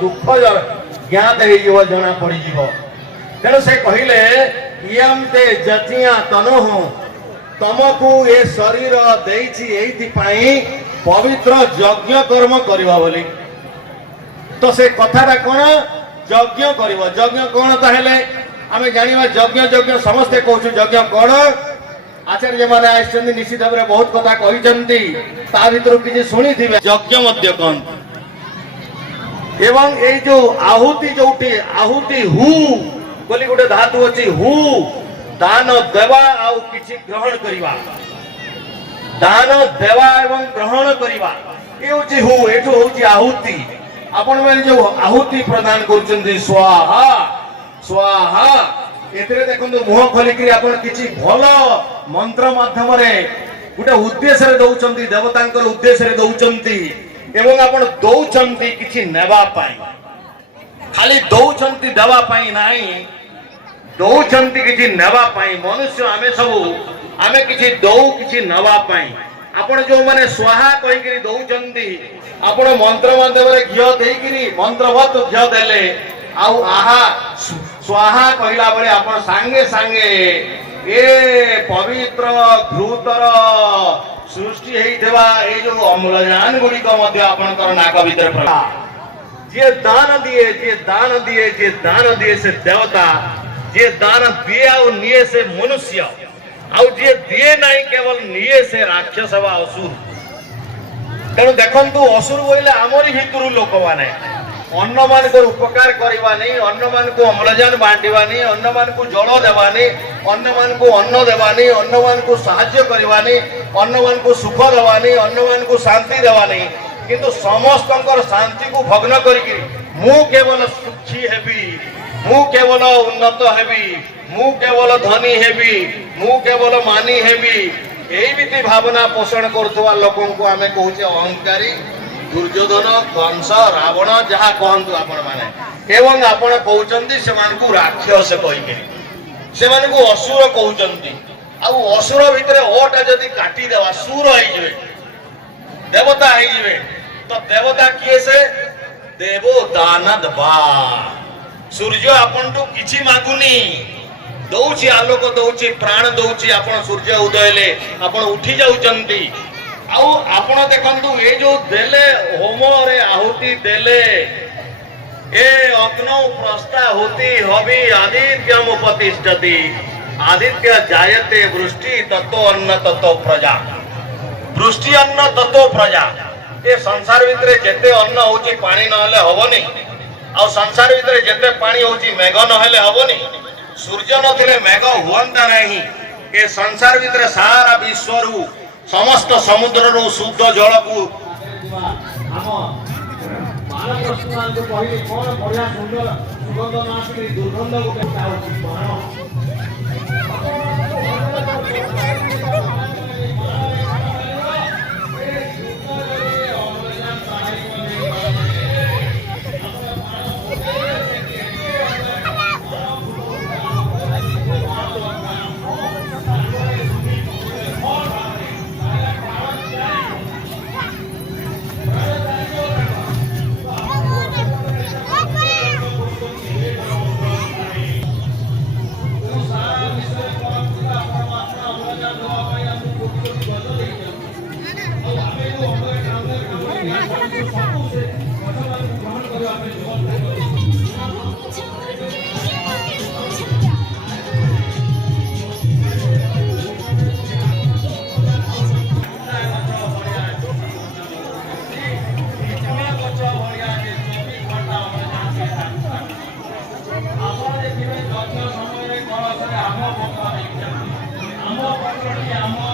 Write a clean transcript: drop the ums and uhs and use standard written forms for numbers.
दुख ज्ञात हो जना पड़ तेणु से कहले इयम ते जतिया तनुः तुमको ये शरीर देइछि पवित्र यज्ञ कर्म करवा बोली। तो से कथाटा कौन यज्ञ कर यज्ञ कौन ताहले आम जाना यज्ञ यज्ञ समस्ते कहूँ यज्ञ कौन आचार्य मैंने आसि निश्चित भाव में बहुत कथा कहते ता भर किसी शुणी थे यज्ञ मध्य कौन एवं ये जो आहुति जोटी आहुति हु बोली गोटे धातु अच्छी हु दान देवा आउ किछि ग्रहण करिवा दान देवा एवं ग्रहण करिवा ये होची हु एठो होची आहुति आपण माने जो आहुति प्रदान करछन्ती स्वाहा स्वाहा एतरे देखंतु मुह खोलिकरी आपण किछि भलो मंत्र माध्यम रे गोटे उद्देश्य रे दउछन्ती देवतांकर उद्देश्य रे दउछन्ती एवं आपण दउछन्ती किछि नेबा पाई खाली दउछन्ती देवा पाई नाही दौरान किसी नेवा मनुष्य आमे सबू आमे किसी दौ किसी नवा आपण जो माने स्वाहा कहीकि दौरान आपण मंत्र माध्यम घी देकरी मंत्रवत घी देले आउ आहा स्वाहा कहला बेले आपण सांगे सांगे ए पवित्र घृतर सृष्टि हेइथबा ए जो अम्लजान गुड़िक मध्य आपनकर नाक भीतर पड़ा जे दान दिए से देवता जे दान दिए और निये से मनुष्य आउ जे दिए नहीं केवल निये से राक्षस वा असुर तेणु देखंतु असुर बोले आमरी भितर लोक माने अन्न मान को उपकार करवा नहीं अन्न मान को अम्लजान बांटवा नहीं अन्न मान को जल देवा नहीं अन्न मान को अन्न देवा नहीं अन्न मान को साहाय्य करवा नहीं अन्न मान को सुख देवा नहीं अन्न मान को शांति देवा नहीं किंतु समस्तंकर शांति को भग्न करिकि मु केवल सुखी हेबी मु केवल उन्नत हेबी मु केवल धनी हेबी मु केवल मानी हेबी एमिति भावना पोषण करुवा लोकों को आमे कहूचे अहंकारी दुर्योधन कंस रावण जहाँ कहतु आपण माने एवं आपण कहउचंती सेमान को राक्षस कहिके सेमान को असुर कहउचंती आउ असुर भितरे ओटा जदी काटी देवा सुर होई जवे देवता होई जवे तो देवता किए से देवो दानद बा सूर्य आपन तो किछि मागुनी दौची आलोक दौची प्राण दौची आपण सूर्य उदयले आपण उठी जाउचंती आउ आपण देखंतु ए जो देले होम रे आहुति देले ए अग्नौ प्रस्था होती हवि आदित्यम उपतिष्ठति आदित्य जायते वृष्टि ततो अन्न ततो प्रजा वृष्टि अन्न ततो प्रजा ए संसार भितरे जेते अन्न होची पानी नहले हबनी आ संसार भितरे जेते पानी होची मेघ नहले हबनी सूर्य नथिले मेघ हुअंता नहीं ए संसार भितरे सारा विश्वरु समस्त समुद्र रो शुद्ध जल को ଆମ